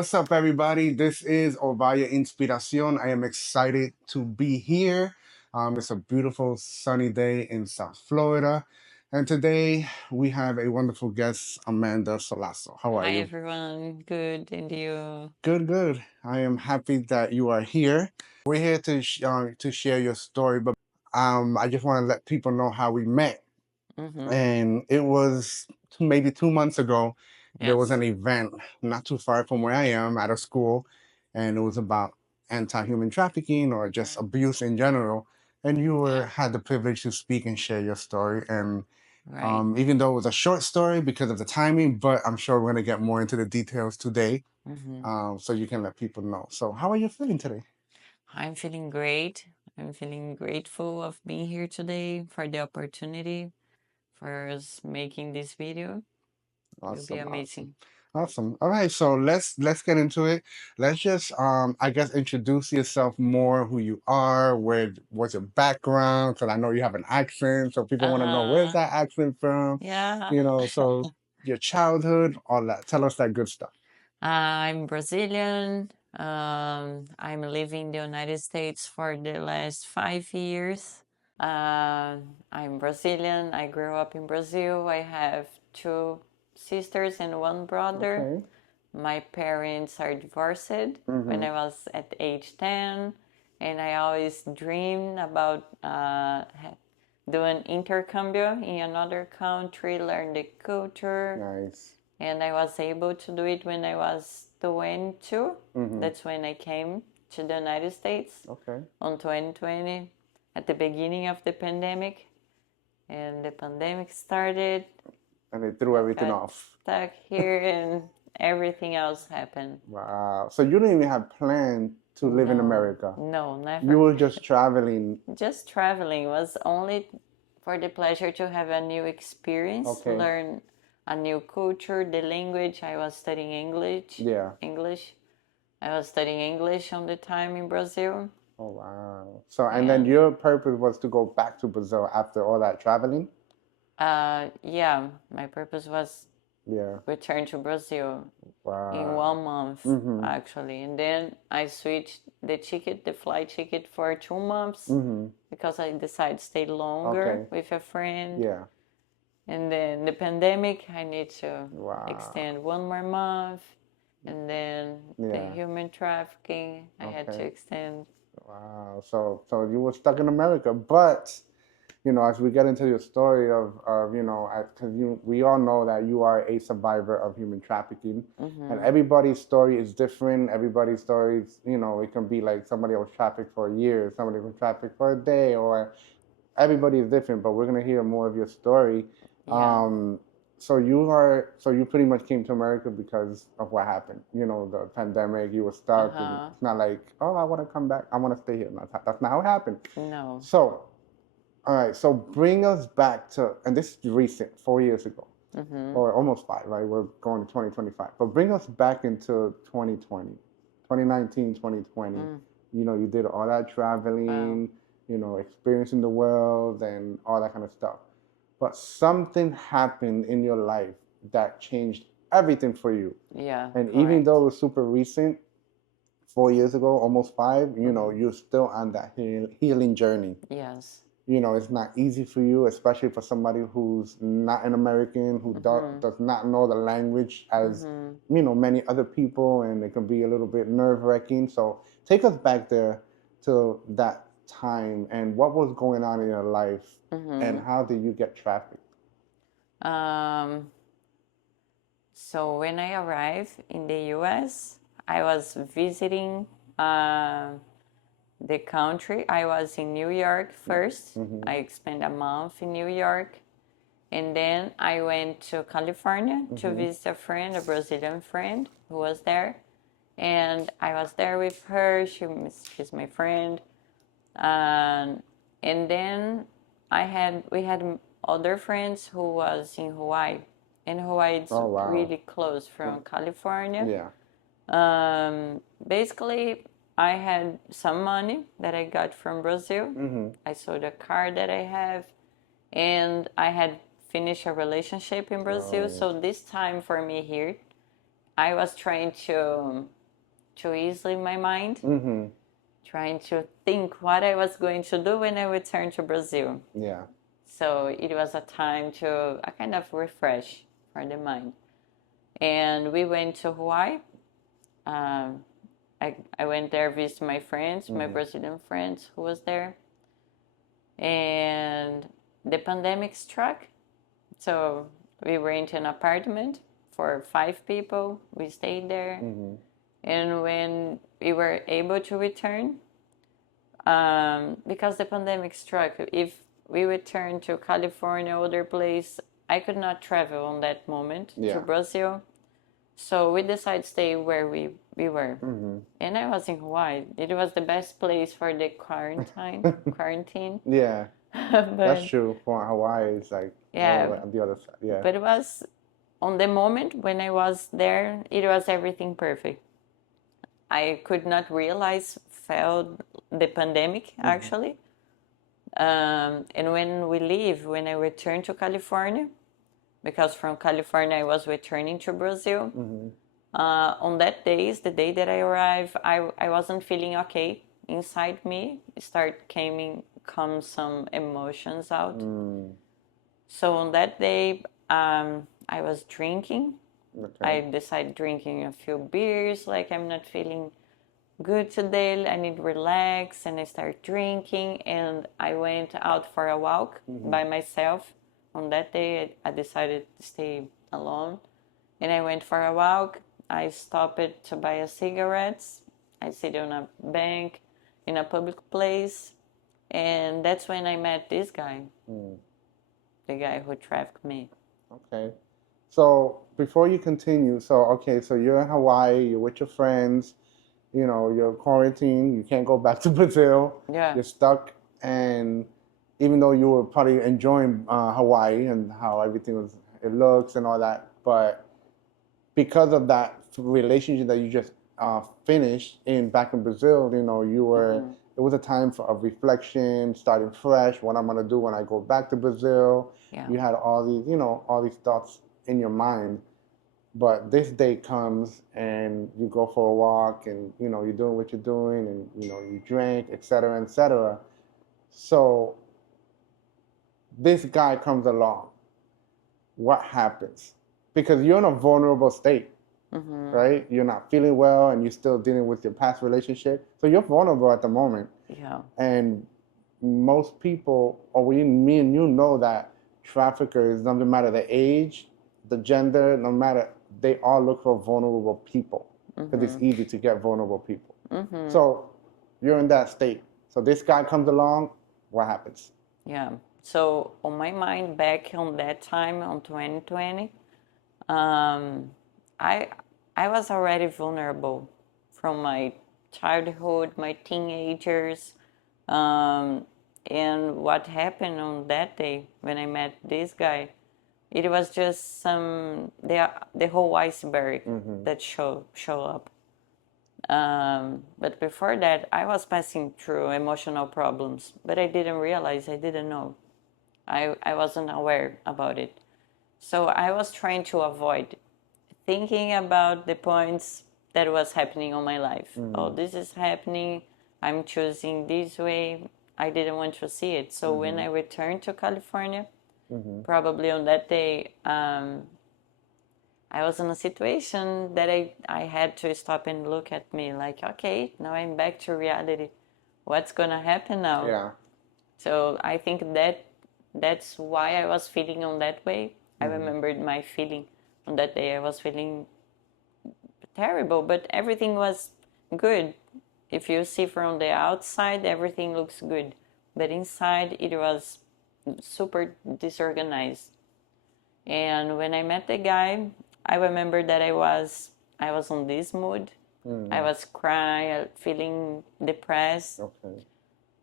What's up, everybody? This is Ovaya Inspiracion. I am excited to be here. It's a beautiful sunny day in South Florida. And today we have a wonderful guest, Amanda Solazzo. How are Hi you? everyone, good, and you? Good, good. I am happy that you are here. We're here to share your story, but I just want to let people know how we met. Mm-hmm. And it was maybe 2 months ago. There was Yes. an event not too far from where I am at a school, and it was about anti-human trafficking or just Mm. abuse in general. And you Yeah, had the privilege to speak and share your story. And right. even though it was a short story because of the timing, but I'm sure we're going to get more into the details today, Mm-hmm. so you can let people know. So, how are you feeling today? I'm feeling great. I'm feeling grateful of being here today for the opportunity for us making this video. Will be Awesome, awesome, amazing. awesome. All right, so let's get into it. Let's just I guess introduce yourself more, who you are, what's your background, because I know you have an accent, so people want to know where's Uh-huh. that accent from, Yeah. so your childhood, all that. Tell us that good stuff. I'm Brazilian. I'm living in the United States for the last 5 years. I'm Brazilian. I grew up in Brazil. I have two sisters and one brother. Okay. My parents are divorced when Mm-hmm. I was at age 10, and I always dreamed about doing intercambio in another country, learn the culture, Nice. and I was able to do it when I was 22. Mm-hmm. That's when I came to the United States Okay. on 2020 at the beginning of the pandemic, and the pandemic started. And they threw I everything got off. stuck here and everything else happened. Wow. So you didn't even have planned to live in No, America. no, You never. were just traveling. Just traveling was only for the pleasure to have a new experience, Okay. learn a new culture, the language. I was studying English. Yeah. English. I was studying English on the time in Brazil. Oh wow. So and then And your purpose was to go back to Brazil after all that traveling? yeah, my purpose was Yeah. return to Brazil in Wow. 1 month Mm-hmm. actually, and then I switched the flight ticket for 2 months Mm-hmm. because I decided to stay longer Okay. with a friend. Yeah. And then the pandemic, I need to Wow. extend 1 more month, and then the Yeah. human trafficking, I had to Okay. extend. Wow. So you were stuck in America, but as we get into your story of because we all know that you are a survivor of human trafficking, and Mm-hmm. everybody's story is different. Everybody's stories, it can be like somebody was trafficked for a year, somebody was trafficked for a day, or everybody is different. But we're gonna hear more of your story. Yeah. So you pretty much came to America because of what happened. The pandemic. You were stuck, and Uh-huh. it's not like, oh, I want to come back. I want to stay here. That's not how it happened. No. So all right, so bring us back to, and this is recent, 4 years ago, Mm-hmm. or almost five, right? We're going to 2025. But bring us back into 2020, 2019, 2020. Mm. You did all that Wow. traveling, experiencing the world and all that kind of stuff. But something happened in your life that changed everything for you. Yeah, And even correct. though it was super recent, 4 years ago, almost five, Mm-hmm. you're still on that healing journey. Yes. It's not easy for you, especially for somebody who's not an American, who Mm-hmm. does not know the language as, Mm-hmm. many other people, and it can be a little bit nerve-wracking. So take us back there to that time and what was going on in your life and Mm-hmm. how did you get trafficked? Um, so when I arrived in the US, I was visiting uh, the country. I was in New York first. Mm-hmm. I spent a month in New York. And then I went to California to Mm-hmm. visit a friend, a Brazilian friend who was there. And I was there with her. She's my friend. Um, and then we had other friends who was in Hawaii. And Hawaii is Oh, wow. really close from California. Yeah. Basically, I had some money that I got from Brazil. Mm-hmm. I sold a car that I have, and I had finished a relationship in Brazil. Oh, So this time for me here, I was trying to easily my mind, trying to think what I was going to do when I returned to Brazil. Yeah. So it was a time to a kind of refresh for the mind. And we went to Hawaii. Um, I went there visit my friends, my Brazilian friends who was there. And the pandemic struck. So we rented an apartment for 5 people. We stayed there. And when we were able to return, because the pandemic struck, if we returned to California or other place, I could not travel on that moment to Brazil. So we decided to stay where we were. And I was in Hawaii. It was the best place for the quarantine. Yeah. But That's true. For Hawaii, it's like all the way yeah, on the other side. Yeah. but it was on the moment when I was there, it was everything perfect. I could not realize felt the pandemic actually. And when I returned to California, because from California I was returning to Brazil. On that day, the day that I arrived, I wasn't feeling okay inside me. Come some emotions out. So on that day, I was drinking. Okay. I decided drinking a few beers. Like I'm not feeling good today. I need to relax, and I started drinking. And I went out for a walk by myself. On that day, I decided to stay alone, and I went for a walk. I stopped to buy a cigarettes. I sit on a bank in a public place, and that's when I met this guy, the guy who trafficked me. Okay. So before you continue, so you're in Hawaii, you're with your friends, you're quarantined, you can't go back to Brazil. Yeah. You're stuck, and even though you were probably enjoying Hawaii and how it looks and all that, but because of that relationship that you just finished back in Brazil, it was a time of reflection, starting fresh. What I'm gonna do when I go back to Brazil. Yeah. You had all these thoughts in your mind, but this day comes and you go for a walk, and you're doing what you're doing, and you drink, etc., etc. So this guy comes along. What happens? Because you're in a vulnerable state. Right? You're not feeling well, and you're still dealing with your past relationship. So you're vulnerable at the moment. Yeah. And most people, me and you know that traffickers, no matter the age, the gender, no matter, they all look for vulnerable people. Because it's easy to get vulnerable people. So you're in that state. So this guy comes along, what happens? Yeah. So on my mind, back on that time, on 2020, I was already vulnerable from my childhood, my teenagers, and what happened on that day when I met this guy. It was just the whole iceberg that show up. But before that, I was passing through emotional problems, but I didn't realize, I didn't know. I wasn't aware about it. So I was trying to avoid thinking about the points that was happening on my life. Oh, this is happening. I'm choosing this way. I didn't want to see it. So when I returned to California, probably on that day, I was in a situation that I had to stop and look at me like, okay, now I'm back to reality. What's going to happen now? Yeah. So I think that's why I was feeling on that way. I remembered my feeling on that day. I was feeling terrible, but everything was good. If you see from the outside, everything looks good. But inside, it was super disorganized. And when I met the guy, I remember that I was on this mood. I was crying, feeling depressed. Okay.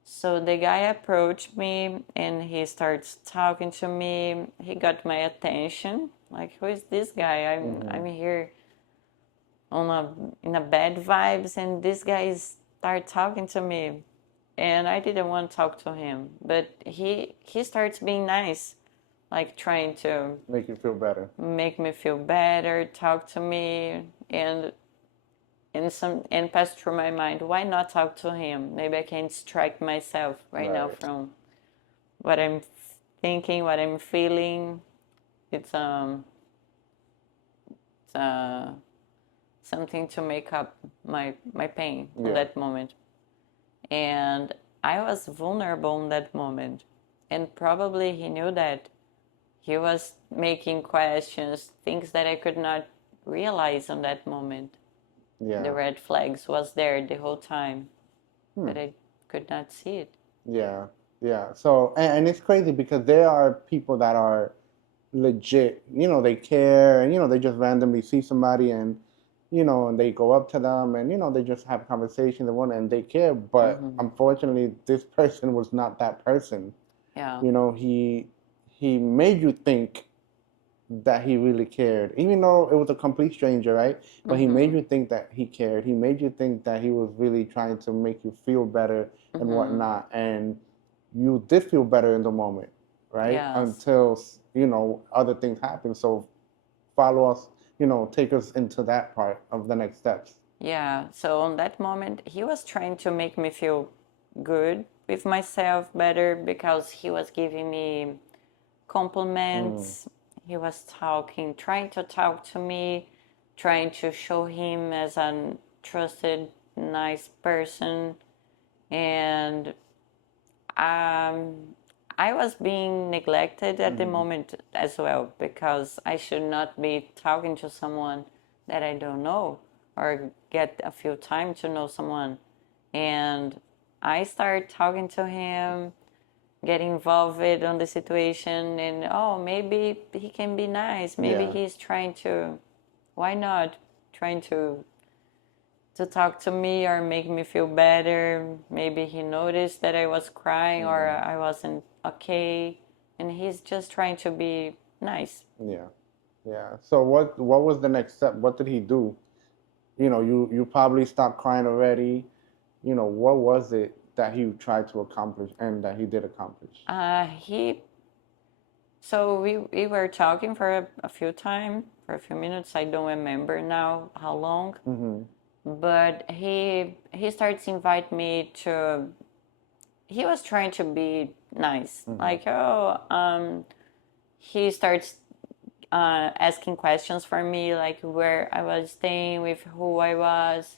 So the guy approached me and he starts talking to me. He got my attention. Like, who is this guy? I'm here in a bad vibes, and this guy start talking to me, and I didn't want to talk to him, but he starts being nice. like trying to Make you feel better. make me feel better, talk to me, and pass through my mind, why not talk to him? Maybe I can distract myself right now Right. from what I'm thinking, what I'm feeling. It's it's something to make up my pain in Yeah. that moment. And I was vulnerable in that moment. And probably he knew that. He was making questions, things that I could not realize in that moment. The Yeah. red flags was there the whole time, Hmm. but I could not see it. Yeah. Yeah. So, and it's crazy because there are people that are legit, they care, and they just randomly see somebody, and and they go up to them, and they just have conversations and they care. But Mm-hmm. unfortunately, this person was not that person. Yeah. He made you think that he really cared, even though it was a complete stranger, right? But he made Mm-hmm. you think that he cared. He made you think that he was really trying to make you feel better and Mm-hmm. whatnot. And you did feel better in the moment, right? Yes. Until, other things happen. So follow us, take us into that part of the next steps. Yeah. So on that moment, he was trying to make me feel good with myself better because he was giving me Mm, compliments. He was talking, trying to talk to me, trying to show him as a trusted, nice person. And um, I was being neglected at the mm-hmm. moment as well because I should not be talking to someone that I don't know or get a few time to know someone. And I started talking to him, get involved on the situation, and oh, maybe he can be nice, maybe Yeah. he's trying to, why not, trying to talk to me or make me feel better. Maybe he noticed that I was crying or Mm-hmm. I wasn't okay, and he's just trying to be nice. Yeah. Yeah. So what was the next step? What did he do? You probably stopped crying already. What was it that he tried to accomplish and that he did accomplish? He So we were talking for a few time, for a few minutes. I don't remember now how long, Mm-hmm. but he started to invite me to. He was trying to be nice, Mm-hmm. like he starts asking questions for me, like where I was staying, with who I was,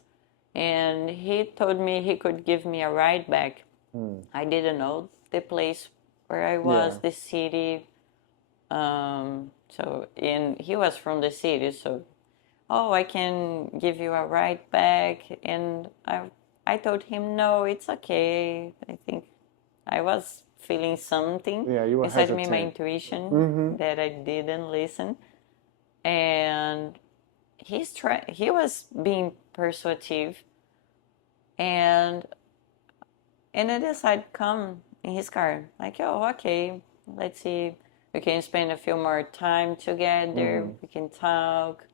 and he told me he could give me a ride back. Mm. I didn't know the place where I was, Yeah. the city. And he was from the city, so oh, I can give you a ride back. And I told him, no, it's okay. I think I was feeling something Yeah, you were inside me, my hesitant. intuition, Mm-hmm. that I didn't listen. And he was being persuasive, and I decided to come in his car. Like, oh, okay, let's see. We can spend a few more time together. Mm-hmm. We can talk.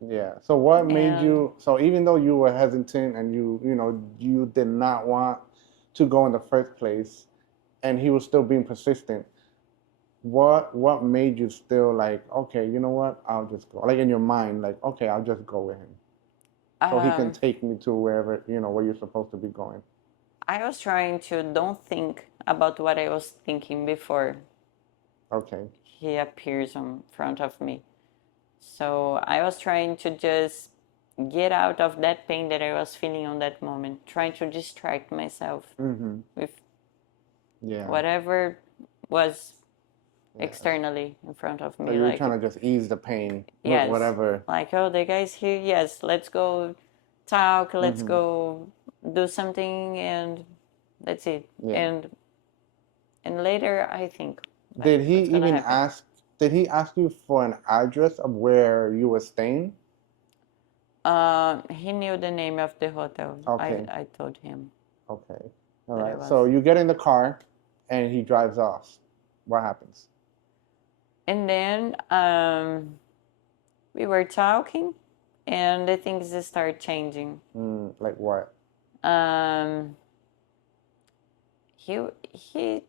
Yeah. So what made And you, so even though you were hesitant and you did not want to go in the first place, and he was still being persistent, what made you still like, okay, you know what, I'll just go. Like in your mind, like, okay, I'll just go with him. So he can um, take me to wherever, where you're supposed to be going. I was trying to don't think about what I was thinking before Okay. he appears in front of me. So I was trying to just get out of that pain that I was feeling on that moment, trying to distract myself Mm-hmm. with Yeah. whatever was Yeah. externally in front of So me. you were Like, trying to just ease the pain with yes, whatever. like, oh, the guy's here. Yes, let's go talk. Let's Mm-hmm. go do something, and that's it. Yeah. And later, I think Did he what's gonna even happen. ask? Did he ask you for an address of where you were staying? He knew the name of the hotel. Okay. I told him Okay. All that I right. was. So you get in the car, and he drives off. What happens? And then we were talking, and the things just started changing. Like what? Um, he he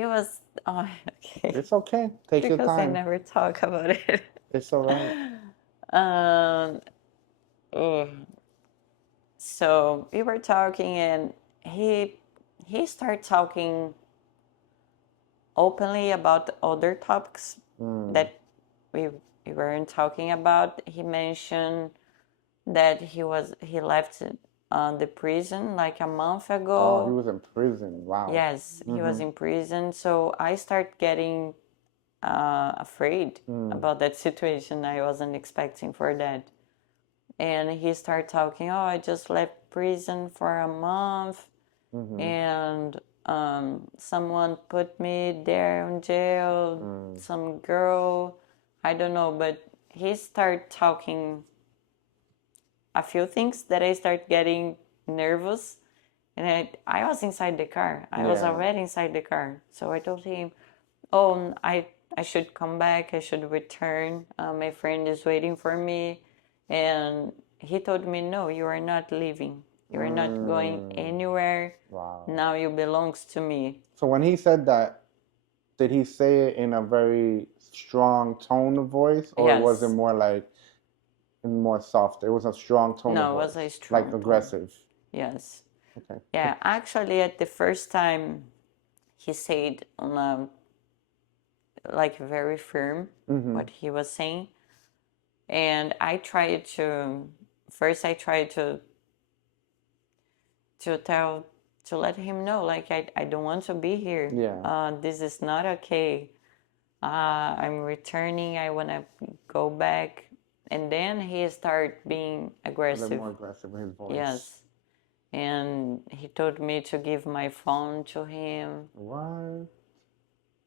he was, oh, okay, It's okay. Take your because I time. never talk about it. It's all right. Um, oh, so we were talking, and he he started talking openly about other topics Mm. that we weren't talking about. He mentioned that he left the prison like a month Oh, he ago. was in prison. Wow. Yes, he was Mm-hmm. in prison. So I start getting afraid Mm. about that situation. I wasn't expecting for that. And he started talking, oh, I just left prison for a month, Mm-hmm. and someone put me there in jail, Mm. some girl, I don't know, but he started talking a few things that I start getting nervous. And I was inside the car. I was Yeah. already inside the car. So I told him, oh, I should come back. I should return. My friend is waiting for me. And he told me, no, you are not leaving. You are not going Mm. anywhere. Wow. Now you belongs to me. So when he said that, did he say it in a very strong tone of voice, or was it Yes. more like more soft? It was a strong tone of No, it was a voice, like strong tone. aggressive. Yes. Okay. Yeah, actually, at the first time, he said on a like very firm Mm-hmm. what he was saying, and I tried to first I tried to tell to let him know like I don't want to be here. Yeah. This is not okay. I'm returning. I want to go back. And then he started being A little aggressive. more aggressive in his voice. Yes. And he told me to give my phone to him. What?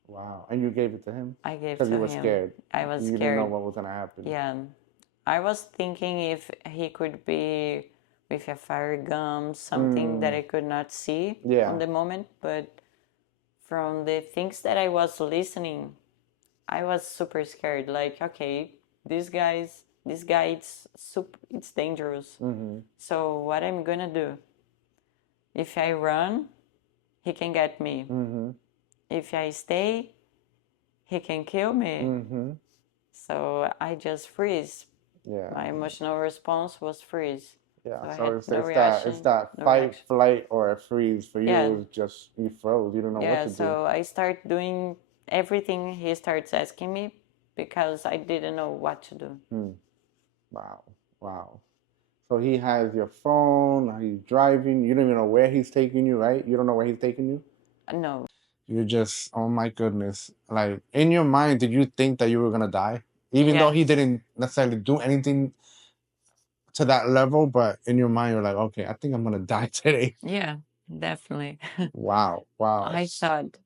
Wow. And you gave it to him? I gave Because you to were him. scared. I was You didn't know scared. what was going to happen. Yeah. I was thinking if he could be with a fire gun, something that I could not see Yeah. on the moment, but from the things that I was listening, I was super scared. Like, okay, this guy, it's dangerous. Mm-hmm. So what I'm gonna do? If I run, he can get me. Mm-hmm. If I stay, he can kill me. Mm-hmm. So I just freeze. Yeah. My emotional response was freeze. Yeah. So I So had it's, no it's that it's reaction, that no fight, reaction. flight, or a freeze. For you, it Yeah, was just you froze. You don't know what yeah. to do. So I start doing everything he starts asking me because I didn't know what to do. Hmm. Wow. Wow. So he has your phone. He's driving. You don't even know where he's taking you, right? You don't know where he's taking you. No. You're just, oh my goodness. Like in your mind, did you think that you were gonna die? Even though he Yes. didn't necessarily do anything to that level, but in your mind, you're like, okay, I think I'm gonna die today. Yeah, definitely. Wow. Wow. I thought,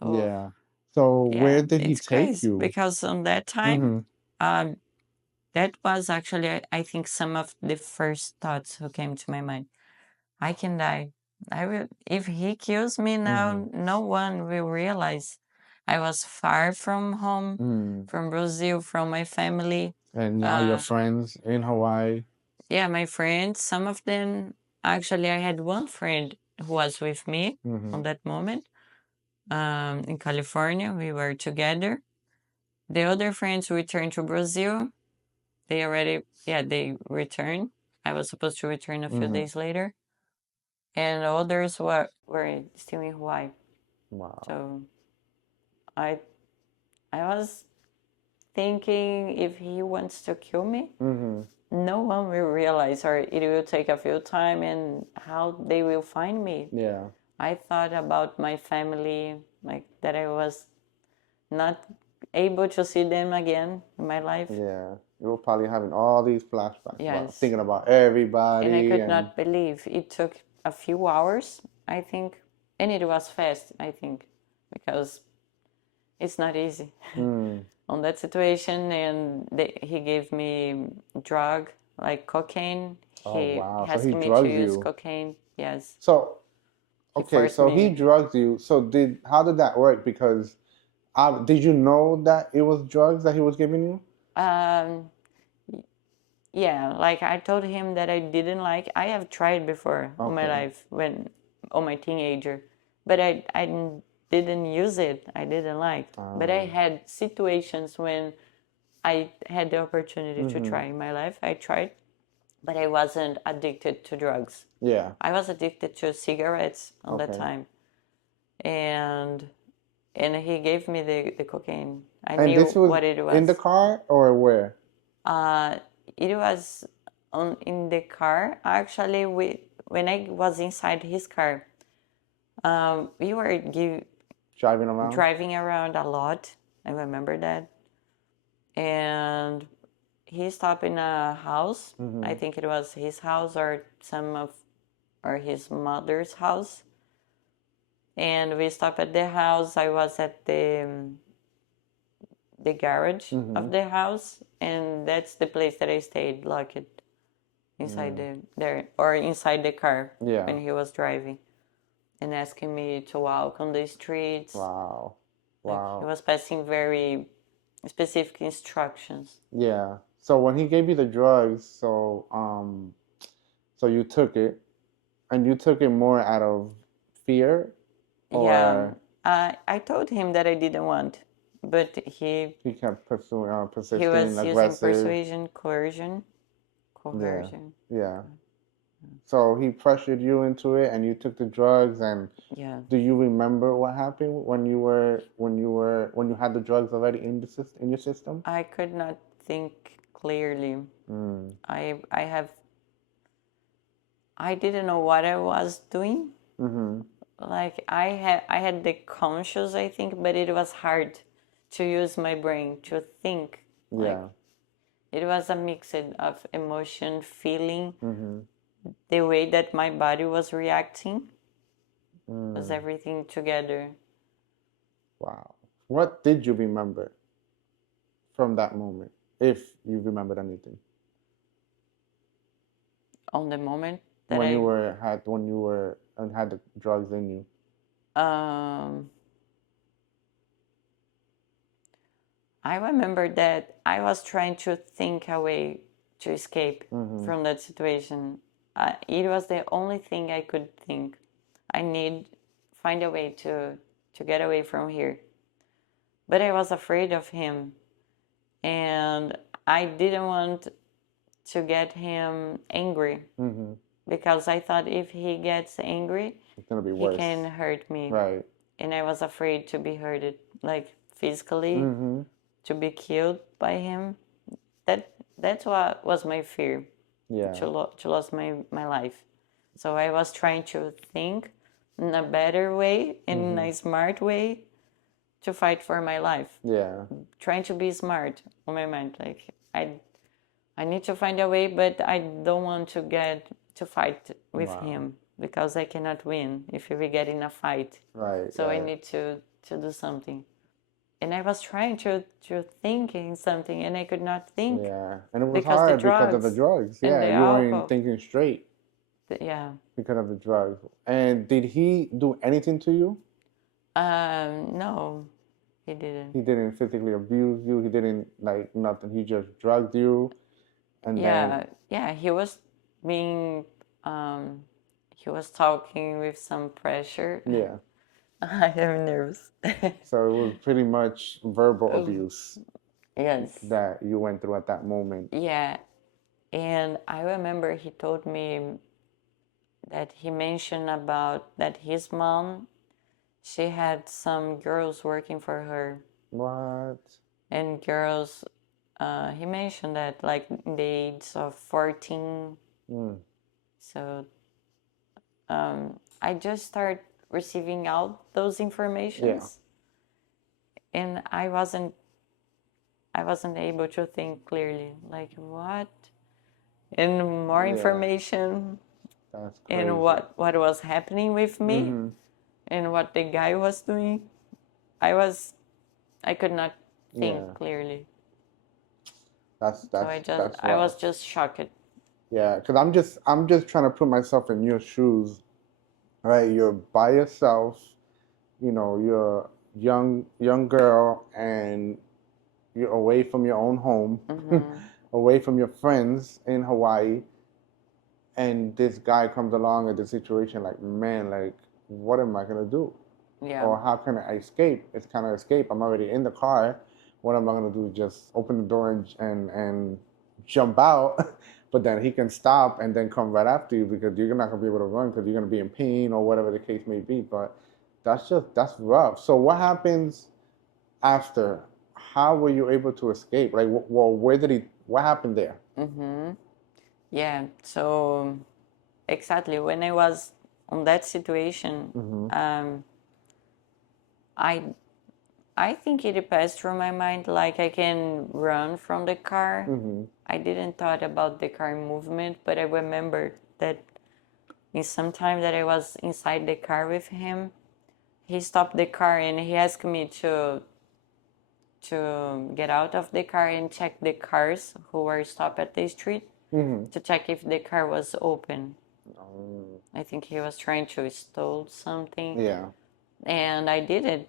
oh, Yeah. So yeah, where did he it's take crazy you? because on that time, Mm-hmm. um, that was actually, I think, some of the first thoughts who came to my mind. I can die. I will. If he kills me Mm-hmm. now, no one will realize. I was far from home, Mm. from Brazil, from my family. And now your Uh, friends in Hawaii. yeah, my friends. Some of them actually, I had one friend who was with me Mm-hmm. on that moment. In California, we were together. The other friends returned to Brazil. They already, yeah, they returned. I was supposed to return a few Mm-hmm. days later, and others were still in Hawaii. Wow. So I I was thinking if he wants to kill me, Mm-hmm. no one will realize, or it will take a few time, and how they will find me. Yeah. I thought about my family, like that I was not able to see them again in my life. Yeah. You were probably having all these flashbacks about Yes. thinking about And I everybody could and not believe it took a few hours, I think. And it was fast, I think, because it's not easy mm. on that situation. And he gave me drug like cocaine. Oh He wow. So he asked me to drugged use you. cocaine. Yes, So he okay, forced so he me. drugged you. So did how did that work? Because did you know that it was drugs that he was giving you? Um, yeah, like I told him that I didn't like. I have tried before in my Okay. life when on my teenager, but I didn't use it. I didn't like. But I had situations when I had the opportunity to try in my life. I tried, but I wasn't addicted to drugs. Yeah. I was addicted to cigarettes on that Okay. time, and he gave me the cocaine. I And knew this was what it in the was. car or where? It was in the car. Actually, when I was inside his car, we were Driving around? driving around a lot. I remember that, and he stopped in a house. I think it was his house or his mother's house. And we stopped at the house. I was at the garage of the house, and that's the place that I stayed, locked inside inside the car Yeah. when he was driving, and asking me to walk on the streets. Wow. Like, Wow. he was passing very specific instructions. Yeah. So when he gave you the drugs, so you took it, and you took it more out of fear, Yeah, or I told him that I didn't want, but he kept pursuing, he persisting, was using aggressive. persuasion, coercion, Yeah. coercion. Yeah. So he pressured you into it, and you took the drugs. And Yeah. do you remember what happened when you had the drugs already in the system, in your system? I could not think clearly. I didn't know what I was doing. Like I had the conscious, I think, but it was hard to use my brain to think. Like, Yeah. it was a mix of emotion, feeling, the way that my body was reacting, was everything together. Wow. What did you remember from that moment, if you remembered anything? On the moment that When you were and had the drugs in you. um, I remember that I was trying to think a way to escape from that situation. It was the only thing I could think. I need find a way to get away from here. But I was afraid of him, and I didn't want to get him angry because I thought if he gets angry, It's gonna be he worse. can hurt me. Right. And I was afraid to be hurted, like physically, to be killed by him. That's what was my fear, Yeah. to lose my life. So I was trying to think in a better way, in a smart way, to fight for my life. Yeah. Trying to be smart on my mind, like I need to find a way, but I don't want to get to fight with him because I cannot win if we get in a fight. Right. So I Right. need to do something. And I was trying to think in something, and I could not think Yeah. And it was because the hard because of the drugs drugs. and Yeah. the You weren't alcohol. thinking straight Yeah. because of the drugs. And did he do anything to you? No, he didn't. He didn't physically abuse you. He didn't like nothing. He just drugged you, and then Yeah. He was being, he was talking with some pressure. yeah. I am nervous. So it was pretty much verbal abuse Yes. that you went through at that moment. Yeah. And I remember he told me that he mentioned about that his mom, she had some girls working for her. What? And girls, he mentioned that like in the age of 14. So I just started receiving out those informations. And I wasn't able to think clearly. Like, what? And more information That's crazy. and what was happening with me and what the guy was doing. I could not think clearly. That's So I was rough. just shocked. Yeah, because I'm just trying to put myself in your shoes, right? You're by yourself, you're a young girl, and you're away from your own home, away from your friends in Hawaii, and this guy comes along at the situation like, man, like, what am I gonna do? Yeah. or how can I escape? It's kind of escape. I'm already in the car. What am I gonna do? Just open the door and jump out? But then he can stop and then come right after you because you're not gonna be able to run because you're gonna be in pain or whatever the case may be. But that's rough. So what happens after? How were you able to escape? Like, well, where did he? What happened there? Mm-hmm. Yeah. So exactly when I was on that situation, Mm-hmm. I I think it passed through my mind like I can run from the car. Mm-hmm. I didn't thought about the car movement, but I remembered that in some time that I was inside the car with him, he stopped the car and he asked me to get out of the car and check the cars who were stopped at the street Mm-hmm. to check if the car was open. Oh, I think he was trying to steal something, yeah. and I did it.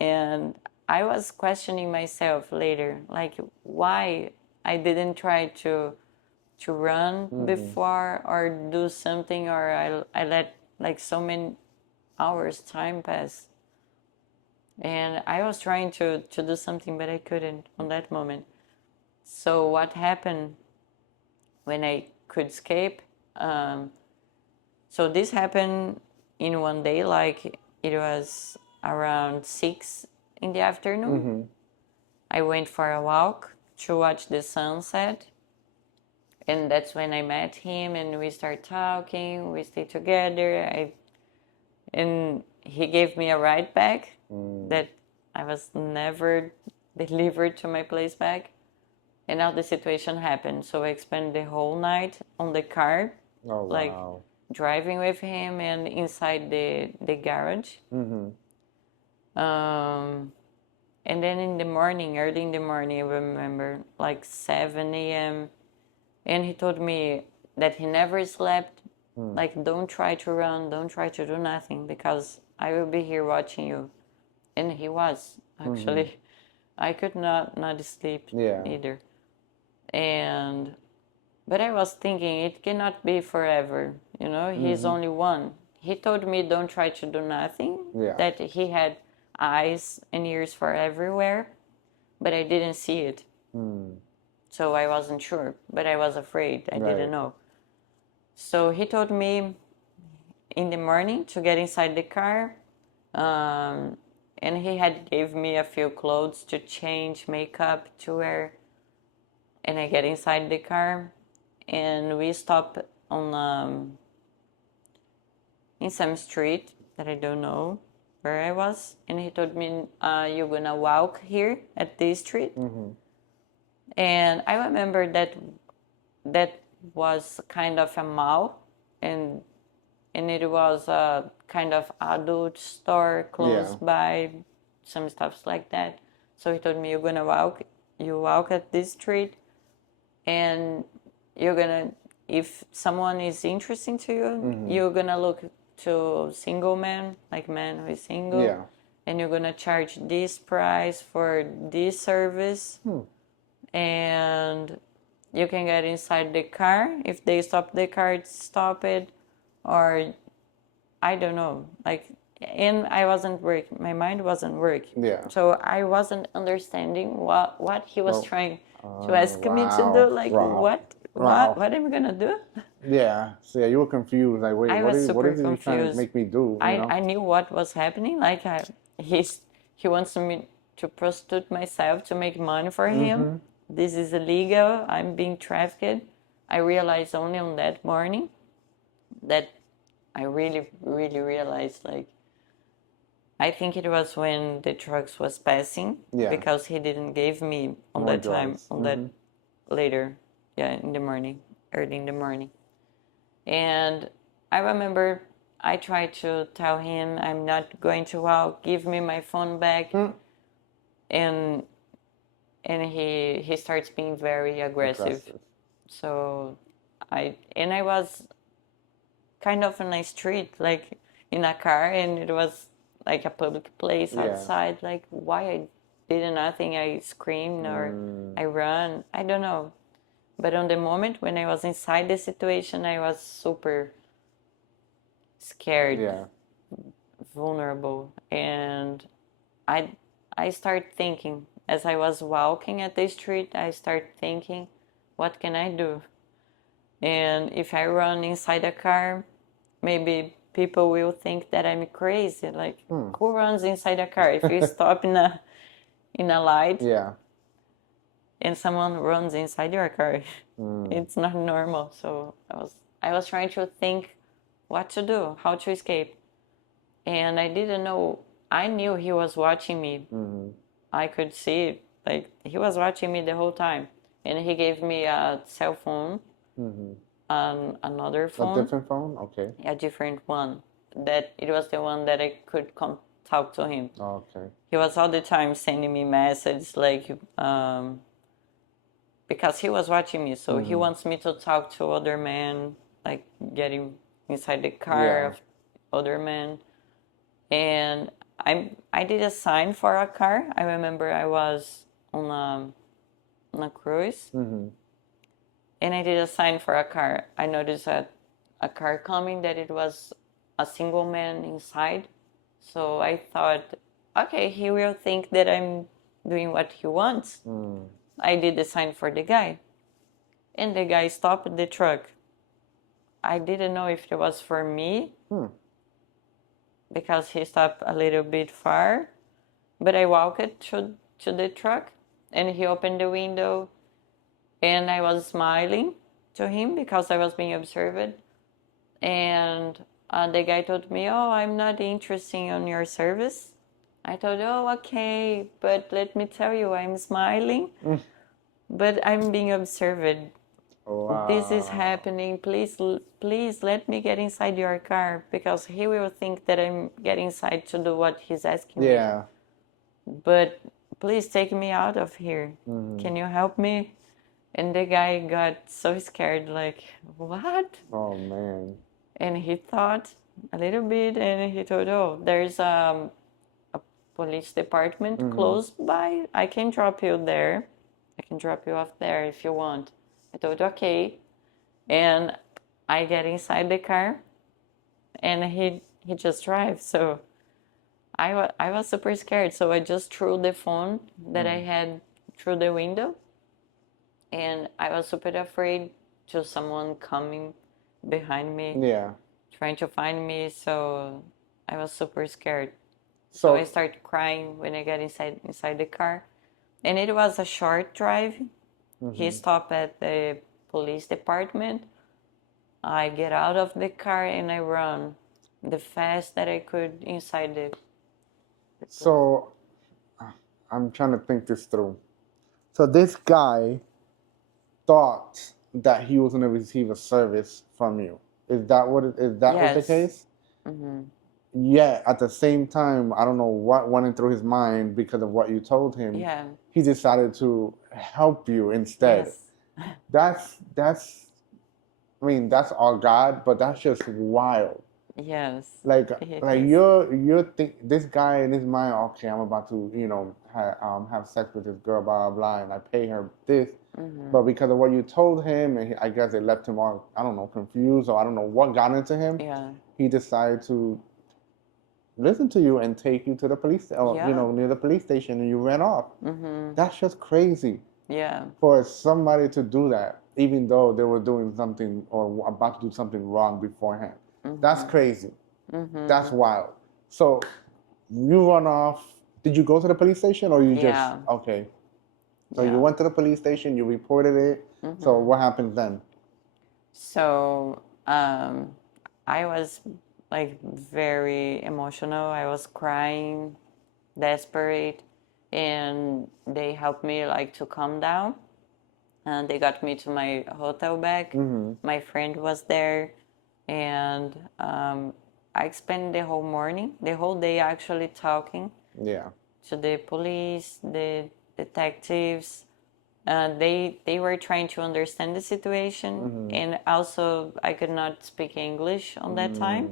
And I was questioning myself later, like why I didn't try to run Mm-hmm. before or do something, or I let like so many hours time pass. And I was trying to do something, but I couldn't on that moment. So what happened when I could escape? Um, so this happened in one day, like it was around 6 in the afternoon. Mm-hmm. I went for a walk to watch the sunset, and that's when I met him, and we started talking. We stayed together. And he gave me a ride back Mm. that I was never delivered to my place back. And now the situation happened. So I spent the whole night on the car, Oh like wow. driving with him and inside the garage. Mm-hmm. Um, and then in the morning, early in the morning, I remember like 7 a.m. And he told me that he never slept. Mm. Like, don't try to run, don't try to do nothing because I will be here watching you. And he was Mm-hmm. actually. I could not sleep Yeah. either. And but I was thinking it cannot be forever. You know, he's Mm-hmm. only one. He told me don't try to do nothing. Yeah. That he had eyes and ears for everywhere, but I didn't see it. Mm. So I wasn't sure, but I was afraid. I didn't Right. know. So he told me in the morning to get inside the car, um, and he had gave me a few clothes to change, makeup to wear, and I get inside the car, and we stop on in some street that I don't know where I was, and he told me, "You're gonna walk here at this street," Mm-hmm. and I remember that was kind of a mall, and it was a kind of adult store close Yeah. by, some stuffs like that. So he told me, "You're gonna walk, you walk at this street, and you're gonna, if someone is interesting to you, Mm-hmm. you're gonna look to single man, like man who is single, Yeah. and you're gonna charge this price for this service, Hmm. and you can get inside the car. If they stop the car, stop it, or I don't know, like." And I wasn't working. My mind wasn't working, Yeah. so I wasn't understanding what he was Well. trying to ask me to do. Wow. Like Wow. what Wow. what am I gonna do? Yeah. So yeah, you were confused. Like, wait, I was what super is he trying to confused. make me do? You know? I knew what was happening. Like he wants me to prostitute myself to make money for him. Mm-hmm. This is illegal. I'm being trafficked. I realized only on that morning that I really really realized, like, I think it was when the trucks was passing, Yeah. because he didn't give me on More that time, drugs. on that Mm-hmm. later, yeah, in the morning, early in the morning. And I remember I tried to tell him I'm not going to walk, give me my phone back, Mm. and he starts being very aggressive. Aggressive. So I was kind of in a street, like in a car, and it was like a public place Yeah. outside. Like, why I did nothing? I screamed or Mm. I ran. I don't know. But on the moment when I was inside the situation, I was super scared, Yeah. vulnerable. And I I start thinking as I was walking at the street, I start thinking, what can I do? And if I run inside a car, maybe people will think that I'm crazy. Like, who runs inside a car? If you stop in a light Yeah. and someone runs inside your car, it's not normal. So I was trying to think what to do, how to escape. And I didn't know. I knew he was watching me. I could see it. Like, he was watching me the whole time. And he gave me a cell phone, another A phone, different phone? Okay. a different one. That it was the one that I could talk to him. Okay. He was all the time sending me messages like, because he was watching me, so he wants me to talk to other men, like getting inside the car of other men. And I did a sign for a car. I remember I was on a cruise, and I did a sign for a car. I noticed a car coming, that it was a single man inside. So I thought, okay, he will think that I'm doing what he wants. I did the sign for the guy, and the guy stopped the truck. I didn't know if it was for me, because he stopped a little bit far, but I walked to the truck, and he opened the window, and I was smiling to him because I was being observed. And the guy told me, "Oh, I'm not interested in your service." I told, "Oh, okay, but let me tell you, I'm smiling, but I'm being observed. This is Wow. happening. Please let me get inside your car, because he will think that I'm getting inside to do what he's asking me. Yeah. But please take me out of here. Can you help me?" And the guy got so scared, like, what? Oh man. And he thought a little bit, and he told, "Oh, there's a police department close by. I can drop you there. I can drop you off there if you want." I told, okay. And I get inside the car, and he just drives. So I was super scared. So I just threw the phone that I had through the window, and I was super afraid to someone coming behind me, Yeah. trying to find me. So I was super scared. So I So started crying when I got inside the car, and it was a short drive. He stopped at the police department. I get out of the car and I run the fast that I could inside the. so I'm trying to think this through. So this guy thought that he was going to receive a service from you. Is that what is that was the Yes. case? Yet at the same time, I don't know what went through his mind because of what you told him. Yeah. He decided to help you instead. Yes. That's I mean, that's all God, but that's just wild. Yes. Like It like is. you're this guy in his mind, okay, I'm about to, have sex with this girl, blah blah blah, and I pay her this. But because of what you told him, and I guess it left him all, I don't know, confused, or I don't know what got into him. Yeah. He decided to listen to you and take you to the police, or Yeah. near the police station, and you ran off. That's just crazy Yeah. for somebody to do that, even though they were doing something or about to do something wrong beforehand. That's crazy. That's wild. So you run off. Did you go to the police station, or you just Yeah. okay? So Yeah. you went to the police station. You reported it. So what happened then? So I was like very emotional. I was crying, desperate, and they helped me like to calm down. And they got me to my hotel bag. My friend was there, and I spent the whole morning, the whole day actually talking Yeah. to the police, the detectives. They were trying to understand the situation, and also I could not speak English on that time.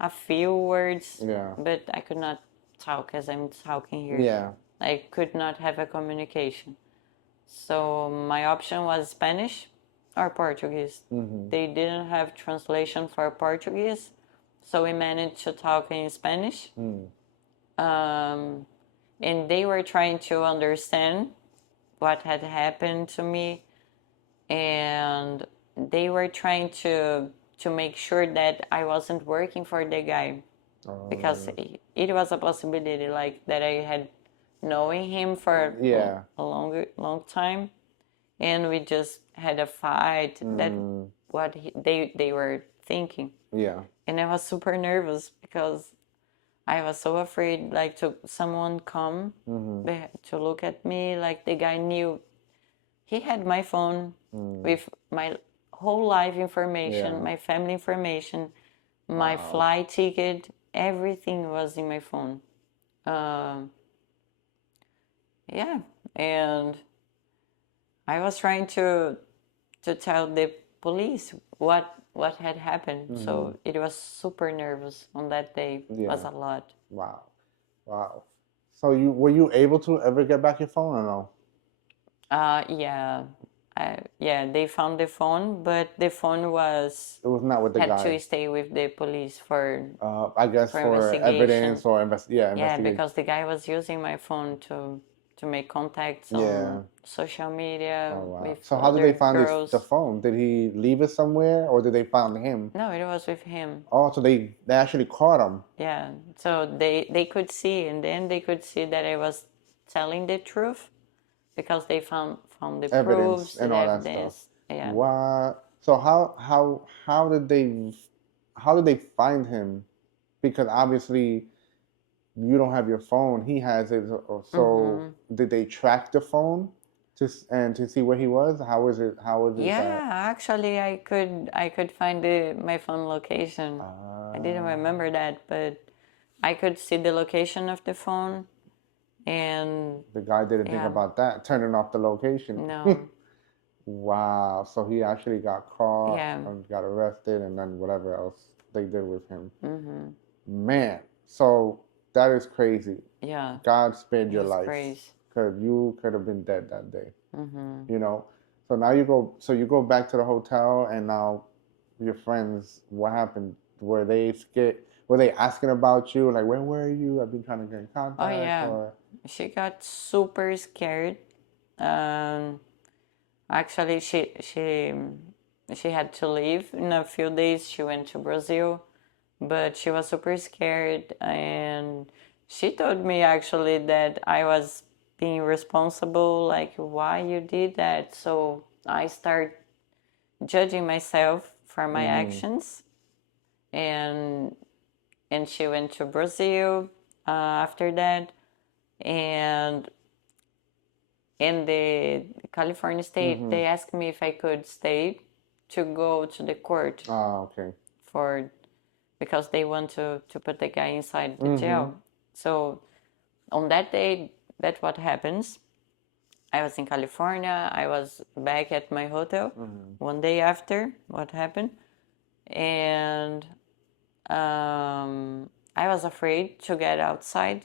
A few words, Yeah. but I could not talk as I'm talking here. Yeah. I could not have a communication. So my option was Spanish or Portuguese. They didn't have translation for Portuguese, So we managed to talk in Spanish. Um, and they were trying to understand what had happened to me, and they were trying to make sure that I wasn't working for the guy, because it was a possibility, like that I had knowing him for Yeah. a long time, and we just had a fight. That what they were thinking, Yeah. and I was super nervous because I was so afraid, like, to someone come to look at me. Like, the guy knew, he had my phone with my whole life information, Yeah. my family information, my Wow. flight ticket, everything was in my phone. Um, yeah, and I was trying to tell the police what had happened. So it was super nervous on that day. Yeah. Was a lot. Wow. Wow. So were you able to ever get back your phone or no? Yeah, yeah. They found the phone, but the phone was It was not with the had guy. to stay with the police for I guess for for investigation. evidence or Yeah, investigation. because the guy was using my phone to make contacts Yeah. on social media Oh wow. with So how did they other find the girls. phone? Did he leave it somewhere or did they find him? No, it was with him. Oh, so they actually caught him. Yeah, so they could see, and then they could see that I was telling the truth because they found the Evidence proofs, and the all that stuff. evidence. Yeah. What? So how did they find him? Because obviously you don't have your phone, he has it. So did they track the phone to see where he was? How is it? How is it Yeah, that? actually, I could find my phone location. I didn't remember that, but I could see the location of the phone, and The guy didn't think yeah, about that, turning off the location. no, Wow. So he actually got caught yeah, and got arrested, and then whatever else they did with him. Man, so that is crazy. yeah, God spared it your was life crazy. because you could have been dead that day. You know. So now you go back to the hotel, and now your friends. What happened? Were they scared? Were they asking about you? Like, where were you? I've been trying to get in Oh contact, yeah, or she got super scared. Um, Actually, she had to leave in a few days. She went to Brazil, but she was super scared, and she told me actually that I was being responsible, like why you did that. So I start judging myself for my actions, and she went to Brazil after that, and in the California state, they asked me if I could stay to go to the court okay. for because they want to put the guy inside the jail. So on that day, that's what happens. I was in California. I was back at my hotel one day after what happened, and I was afraid to get outside.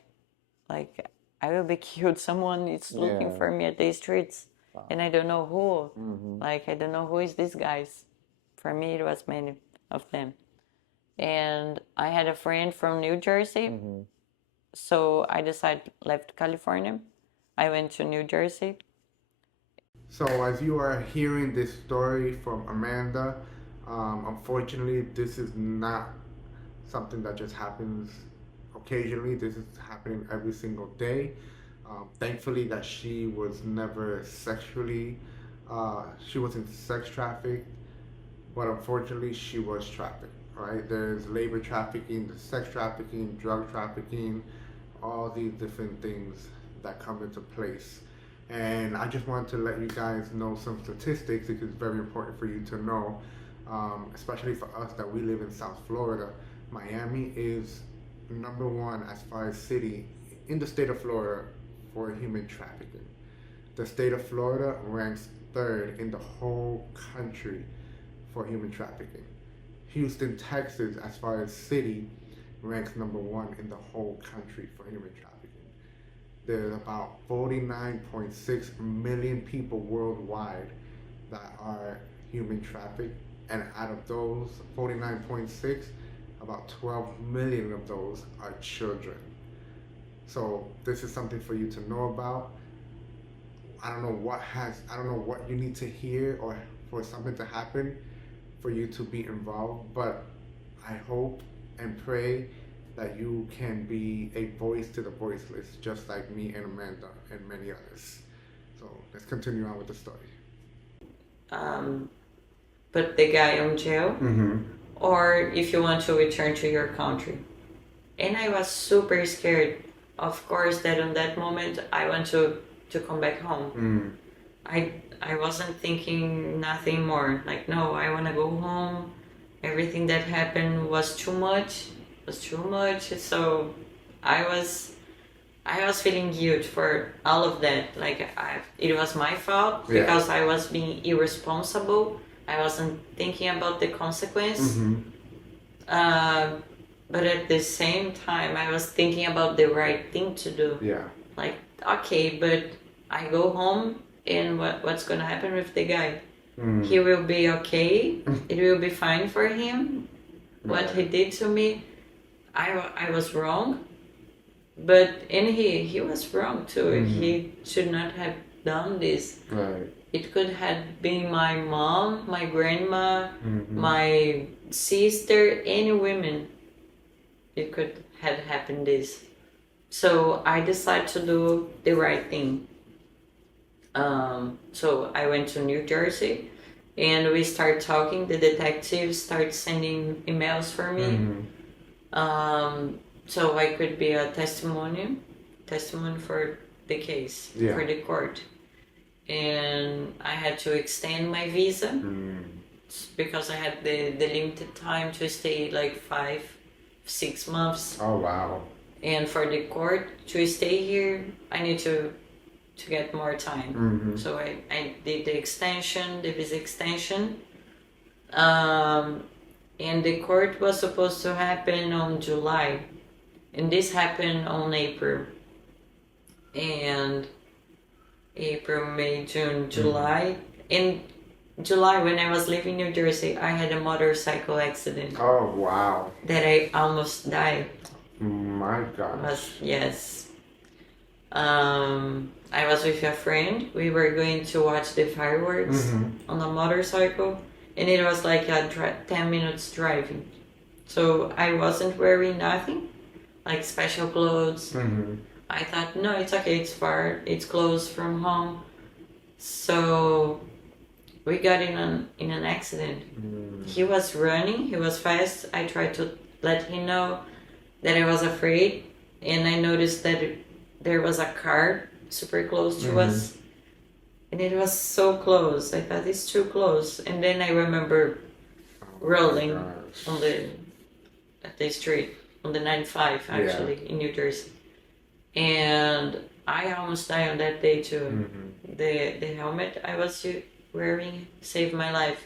Like, I will be killed. Someone is looking Yeah. for me at the streets, and I don't know who. Like, I don't know who is these guys. For me, it was many of them. And I had a friend from New Jersey, so I decided left California. I went to New Jersey. So, as you are hearing this story from Amanda, unfortunately, this is not something that just happens occasionally. This is happening every single day. Thankfully, that she was never she wasn't sex trafficked, but unfortunately, she was trafficked. Right? There's labor trafficking, there's sex trafficking, drug trafficking, all these different things that come into place. And I just wanted to let you guys know some statistics because it's very important for you to know, especially for us that we live in South Florida. Miami is number one as far as city in the state of Florida for human trafficking. The state of Florida ranks third in the whole country for human trafficking. Houston, Texas, as far as city, ranks number one in the whole country for human trafficking. There's about 49.6 million people worldwide that are human trafficked, and out of those 49.6, about 12 million of those are children. So this is something for you to know about. I don't know what you need to hear or for something to happen for you to be involved, but I hope and pray that you can be a voice to the voiceless, just like me and Amanda and many others. So let's continue on with the story. Put the guy on jail, or if you want to return to your country. And I was super scared. Of course, that on that moment I want to come back home. I wasn't thinking nothing more. Like, no, I want to go home. Everything that happened was too much. So I was feeling guilt for all of that. Like, it was my fault because I was being irresponsible. I wasn't thinking about the consequence. But at the same time, I was thinking about the right thing to do. Yeah. Like, okay, but I go home, and what's gonna happen with the guy? He will be okay. It will be fine for him. What he did to me, I was wrong. But he was wrong too. He should not have done this. Right. It could have been my mom, my grandma, my sister, any women. It could have happened this. So I decided to do the right thing. So I went to New Jersey and we started talking. The detectives started sending emails for me. So I could be a testimony for the case, for the court. And I had to extend my visa because I had the limited time to stay, like 5-6 months. Oh, wow. And for the court to stay here, I need to get more time. So I did the extension, the visa extension. And the court was supposed to happen on July. And this happened on April. And April, May, June, July. In July, when I was leaving New Jersey, I had a motorcycle accident. Oh, wow. That I almost died. My gosh. Yes. I was with a friend. We were going to watch the fireworks on a motorcycle. And it was like a 10 minutes driving. So I wasn't wearing nothing, like special clothes. I thought, no, it's okay, it's far, it's close from home. So we got in an accident. He was running, he was fast. I tried to let him know that I was afraid, and I noticed that there was a car super close to us, and it was so close. I thought it's too close, and then I remember rolling on the street on the 95 actually in New Jersey. And I almost died on that day too. The helmet I was wearing saved my life.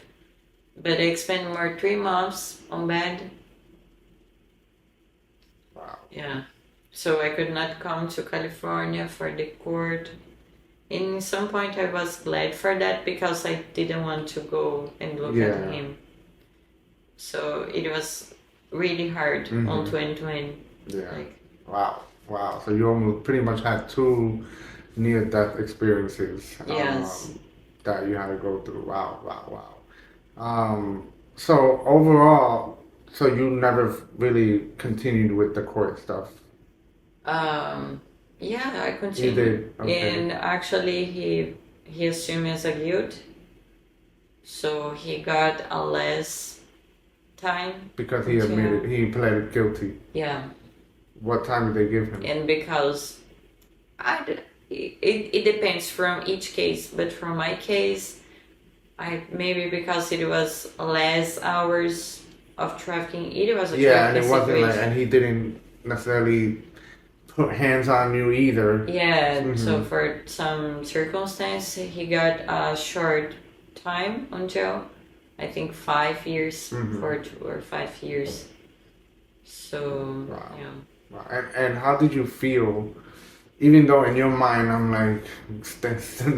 But I spent more 3 months on bed. Wow. Yeah. So I could not come to California for the court. In some point I was glad for that because I didn't want to go and look at him. So it was really hard on 2020. Yeah. Like, Wow. So you almost pretty much had 2 near-death experiences. Yes. That you had to go through. Wow. So overall, so you never really continued with the court stuff? Yeah, I continued. You did? Okay. And actually he assumed as a guilt. So he got a less time. Because he admitted, he pleaded guilty. Yeah. What time did they give him? And because it depends from each case, but from my case, maybe because it was less hours of trafficking, it was a and it trafficking wasn't situation. and he didn't necessarily put hands on you either. Yeah, so for some circumstance, he got a short time on jail. I think 5 years, 4 or 5 years. So, yeah. Wow. And how did you feel, even though in your mind I'm like,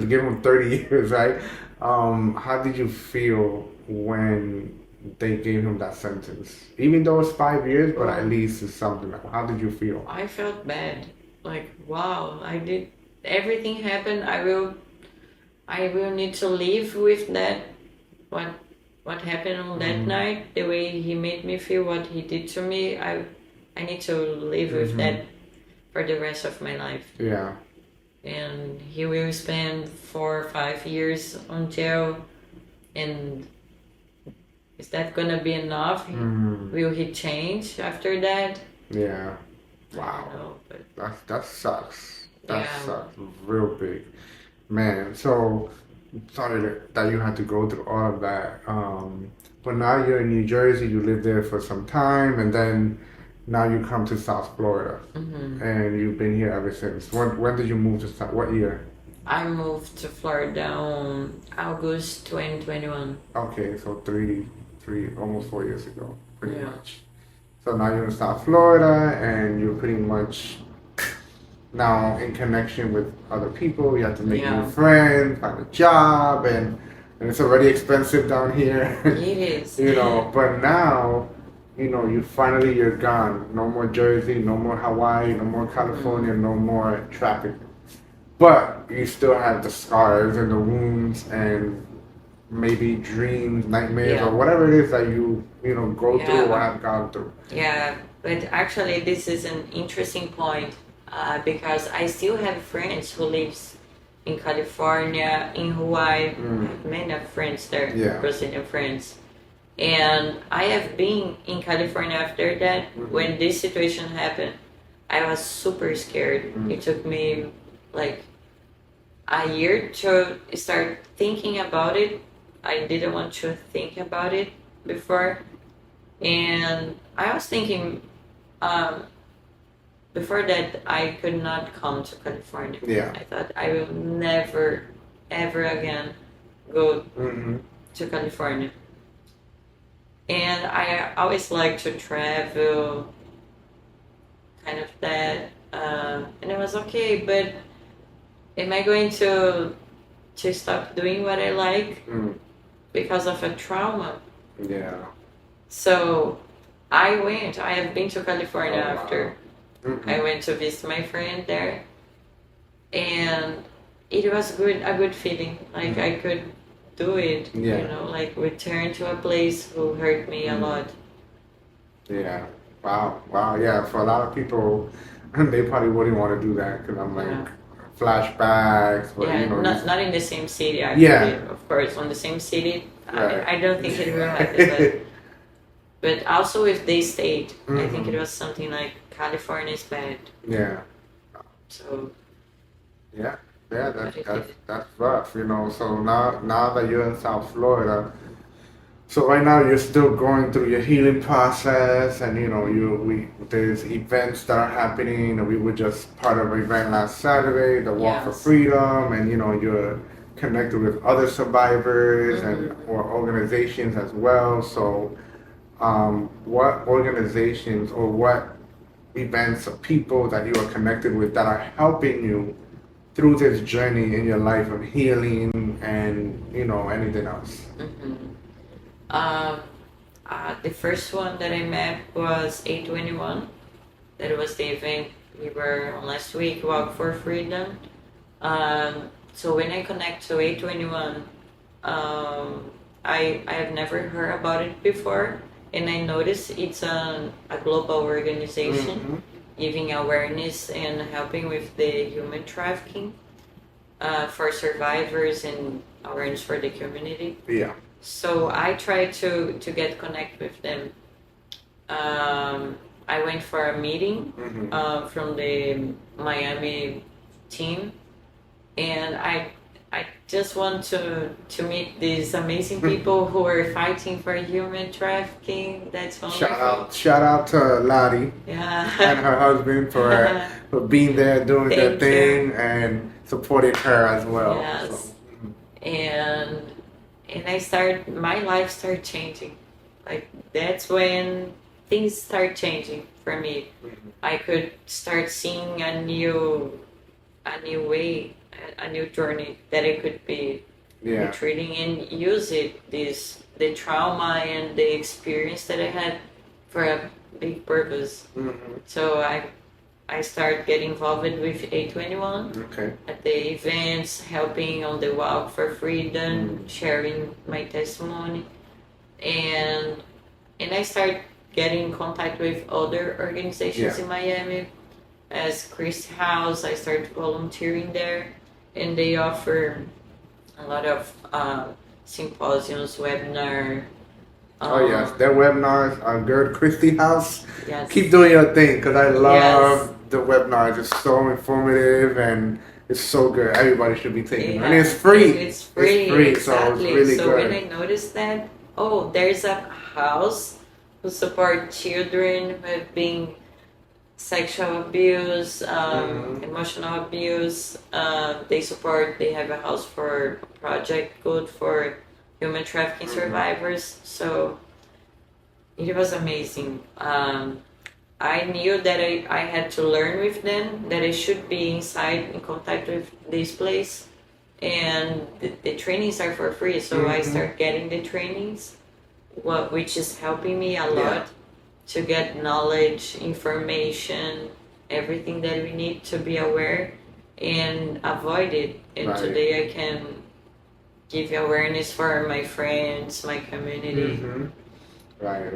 give him 30 years, right? How did you feel when they gave him that sentence, even though it's 5 years, but at Well, least it's something. How did you feel? I felt bad. Like, wow, I did everything happened. I will need to live with that. What what happened on that Mm-hmm. night, the way he made me feel, what he did to me. I need to live with Mm-hmm. that for the rest of my life. Yeah. And he will spend 4 or 5 years on jail. And is that gonna be enough? Mm-hmm. Will he change after that? Yeah. I Wow. don't know, but That sucks. That yeah, sucks real big, man. So sorry that you had to go through all of that. But now you're in New Jersey. You lived there for some time, and then now you come to South Florida, hmm and you've been here ever since. When did you move to South? What year? I moved to Florida on August 2021. Okay, so almost 4 years ago, pretty Yeah. much. So now you're in South Florida, and you're pretty much now in connection with other people. You have to make new Yeah, friends, find a job, and it's already expensive down here, it is. you know. But now, you know, you're gone. No more Jersey, no more Hawaii, no more California, Mhm. no more traffic. But you still have the scars and the wounds and maybe dreams, nightmares, or Yeah, whatever it is that you know go through or yeah, have gone through. yeah. But actually, this is an interesting point because I still have friends who lives in California, in Hawaii. I Mm, have many friends there, yeah. Brazilian friends. And I have been in California after that. Mhm. When this situation happened, I was super scared. Mm. It took me like a year to start thinking about it. I didn't want to think about it before. And I was thinking um, before that I could not come to California. Yeah. I thought I will never, ever again go Hmm. to California. And I always like to travel, kind of that. And it was okay, but am I going to stop doing what I like Mm. because of a trauma? Yeah. So I went. I have been to California Oh, wow. after. Mm-mm. I went to visit my friend there, and it was good. A good feeling. Like I could do it. Yeah. You know, like return to a place who hurt me a Mm. lot. Yeah. Wow. Wow. Yeah. For a lot of people, they probably wouldn't want to do that because I'm like Yeah. flashbacks, but Yeah, you know, not in the same city actually. Yeah. Of course, on the same city, Right. I don't think it will happen. But also if they stayed, I think it Mhm. was something like California is bad. Yeah. So Yeah. Yeah. but it That's rough. You know. So now that you're in South Florida. So right now you're still going through your healing process, and you know there's events that are happening. And we were just part of an event last Saturday, the Walk for Yes. Freedom, and you know you're connected with other survivors and Mhm. or organizations as well. So, what organizations or what events or people that you are connected with that are helping you through this journey in your life of healing and you know anything else? Mhm. Um, the first one that I met was 821. That was the event we were on last week, Walk for Freedom. So when I connect to 821, I have never heard about it before, and I noticed it's a global organization Mhm. giving awareness and helping with the human trafficking for survivors and awareness for the community. Yeah. So I tried to get connect with them. I went for a meeting Mhm. from the Miami team, and I just want to meet these amazing people who are fighting for human trafficking. That's wonderful. Shout out to Lottie and Yeah. her husband for being there, doing their Thank thing, you. and supporting her as well. So, Yes. And my life started changing. Like that's when things start changing for me. mhm. I could start seeing a new way, a new journey that it could be. the Yeah. trading, and use the trauma and the experience that I had for a big purpose. So I started getting involved with A21 Okay. at the events, helping on the walk for freedom, sharing my testimony, and I started getting in contact with other organizations in Miami. As Chris House, I started volunteering there, and they offer a lot of symposiums, webinar. Oh yes, their webinars are good. Christy House, Yes. keep doing your thing because I love Yes. the webinars. It's so informative and it's so good. Everybody should be taking it, and Yeah. it's free. It's free. It's free, Exactly. so it's really So good. when I noticed that, oh, there's a house who support children who have been sexual abuse, emotional abuse. They have a house for Project Good for human trafficking survivors. So it was amazing. I knew that I had to learn with them, that I should be inside in contact with this place. And the trainings are for free. So I start getting the trainings, which is helping me a lot to get knowledge, information, everything that we need to be aware and avoid it. And today I can give awareness for my friends, my community, Right.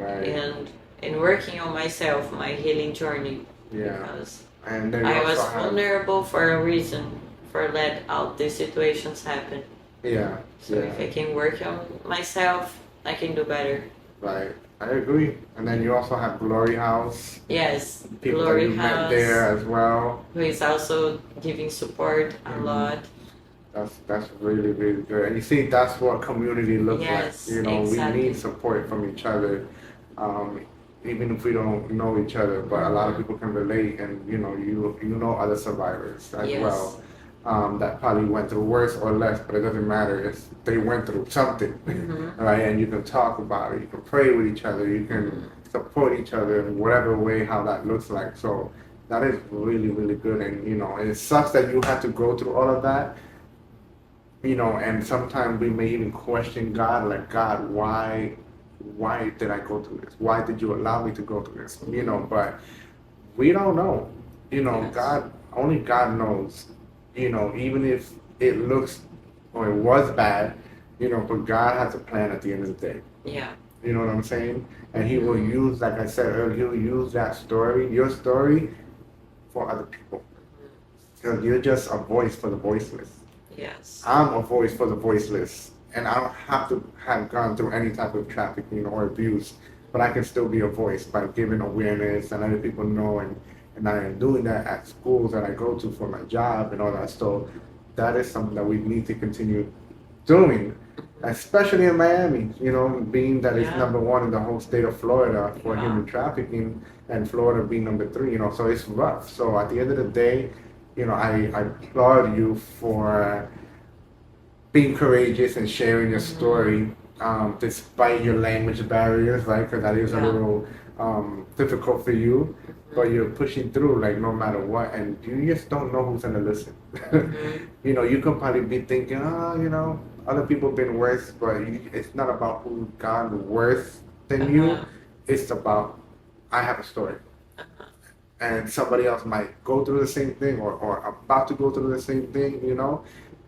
and working on myself, my healing journey. Yeah. Because And then I was vulnerable for a reason, for let out these situations happen. Yeah. So if I can work on myself, I can do better. Right. I agree. And then you also have Glory House. Yes, People Glory that you House, met there as well. Who is also giving support a lot. That's really good. And you see, that's what community looks like. You know, exactly. we need support from each other, even if we don't know each other. But a lot of people can relate, and you know other survivors as well. That probably went through worse or less, but it doesn't matter. They went through something, right? And you can talk about it. You can pray with each other. You can support each other in whatever way how that looks like. So that is really good. And and it sucks that you have to go through all of that. And sometimes we may even question God, like, God, why did I go through this? Why did you allow me to go through this? But we don't know. God, only God knows. Even if it looks or it was bad, but God has a plan at the end of the day. Yeah. You know what I'm saying? And He will use, like I said earlier, He'll use that story, your story, for other people. Because you're just a voice for the voiceless. Yes. I'm a voice for the voiceless, and I don't have to have gone through any type of trafficking or abuse, but I can still be a voice by giving awareness and letting people know, and I am doing that at schools that I go to for my job and all that. So that is something that we need to continue doing, especially in Miami, being that it's number one in the whole state of Florida for human trafficking, and Florida being number 3, so it's rough. So at the end of the day, I applaud you for being courageous and sharing your story, despite your language barriers, right? Because that is a little difficult for you, but you're pushing through, like, no matter what, and you just don't know who's gonna listen. You can probably be thinking, other people have been worse, but it's not about who gone worse than you. It's about, I have a story. And somebody else might go through the same thing or about to go through the same thing,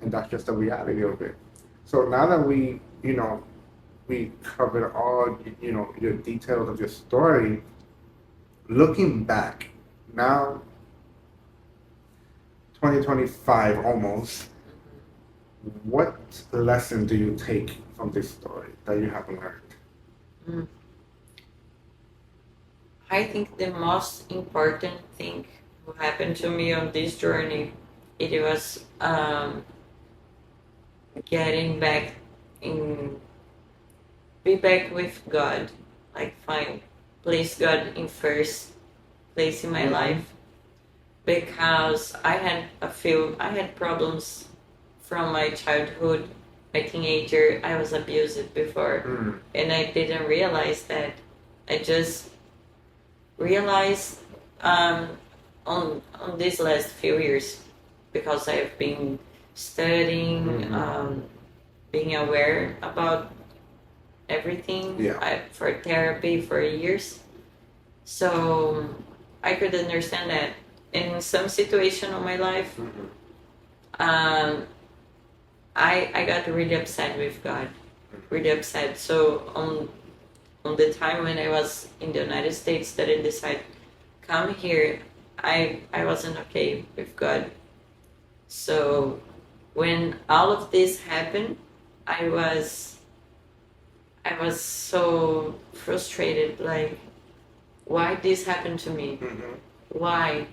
and that's just the reality of it. So now that we covered all, your details of your story, looking back, now, 2025 almost, what lesson do you take from this story that you have learned? I think the most important thing who happened to me on this journey, it was getting back be back with God, like place God in first place in my life, because I had problems from my childhood, my teenager. I was abused before, and I didn't realize that. I just realized on these last few years, because I've been studying, being aware about everything. Yeah. For therapy for years, so I could understand that in some situation of my life, um, I got really upset with God, really upset. So on the time when I was in the United States that I decided come here, I wasn't okay with God. So when all of this happened, I was I was so frustrated. Like, why this happened to me? Why?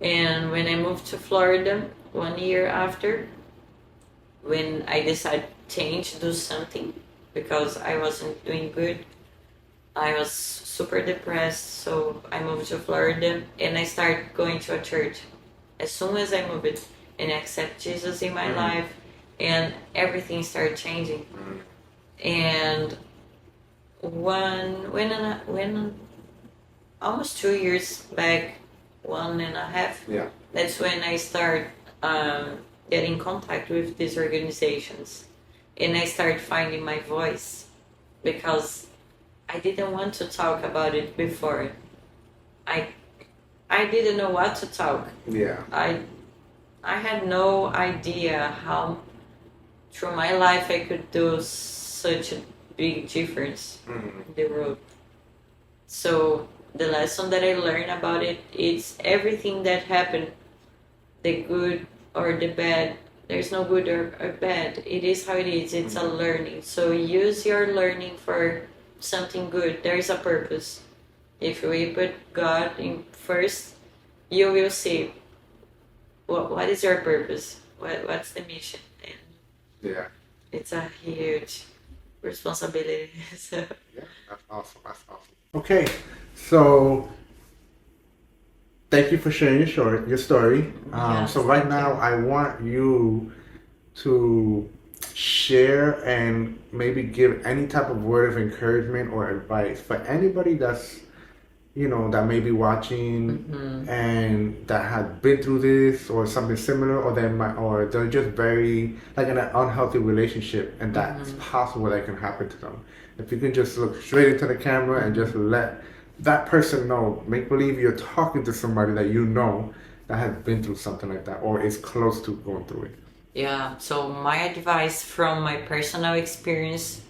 And when I moved to Florida 1 year after, when I decided to change, do something, because I wasn't doing good, I was super depressed. So I moved to Florida and I started going to a church. As soon as I moved and accept Jesus in my life, and everything started changing. And when almost 2 years back, 1.5, Yeah. that's when I start getting contact with these organizations, and I start finding my voice, because I didn't want to talk about it before. I I didn't know what to talk. Yeah. I had no idea how through my life I could do such a big difference in the world. So the lesson that I learned about it is everything that happened, the good or the bad. There's no good or bad. It is how it is. It's a learning. So use your learning for something good. There is a purpose. If we put God in first, you will see what is your purpose. What's the mission? And Yeah. it's a huge responsibility. So Yeah. That's awesome. That's awesome. Okay. So thank you for sharing your story. Yes, So right thank now, you. I want you to share and maybe give any type of word of encouragement or advice for anybody that's that may be watching and that had been through this or something similar, or they're just very like in an unhealthy relationship, and that's possible that can happen to them. If you can just look straight into the camera and just let that person know, make believe you're talking to somebody that that has been through something like that or is close to going through it. Yeah, so my advice from my personal experience,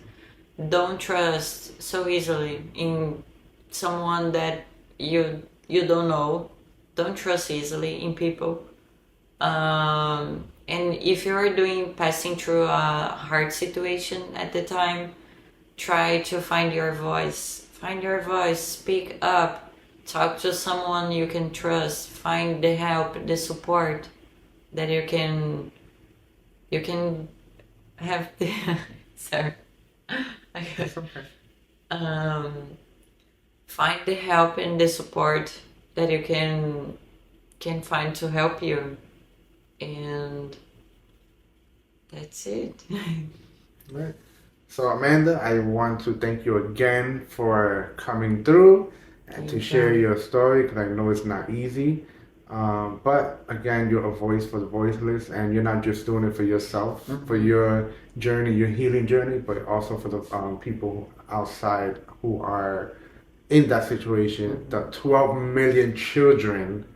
don't trust so easily in someone that you don't know. Don't trust easily in people. And if you're passing through a hard situation at the time, try to find your voice. Find your voice, speak up, talk to someone you can trust, find the help, the support that you can have the sorry. um, find the help and the support that you can find to help you, and that's it. Right. So Amanda, I want to thank you again for coming through and to share your story, because I know it's not easy. But again, you're a voice for the voiceless, and you're not just doing it for yourself, for your journey, your healing journey, but also for the people outside who are in that situation. The 12 million children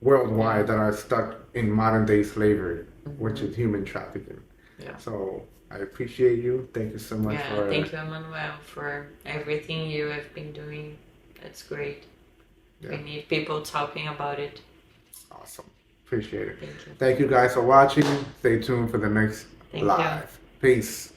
worldwide that are stuck in modern day slavery, which is human trafficking. Yeah. So I appreciate you. Thank you so much for. Thank you, Emmanuel, for everything you have been doing. That's great. Yeah. We need people talking about it. Awesome. Appreciate it. Thank you. Thank you guys for watching. Stay tuned for the next Thank you. live. Peace.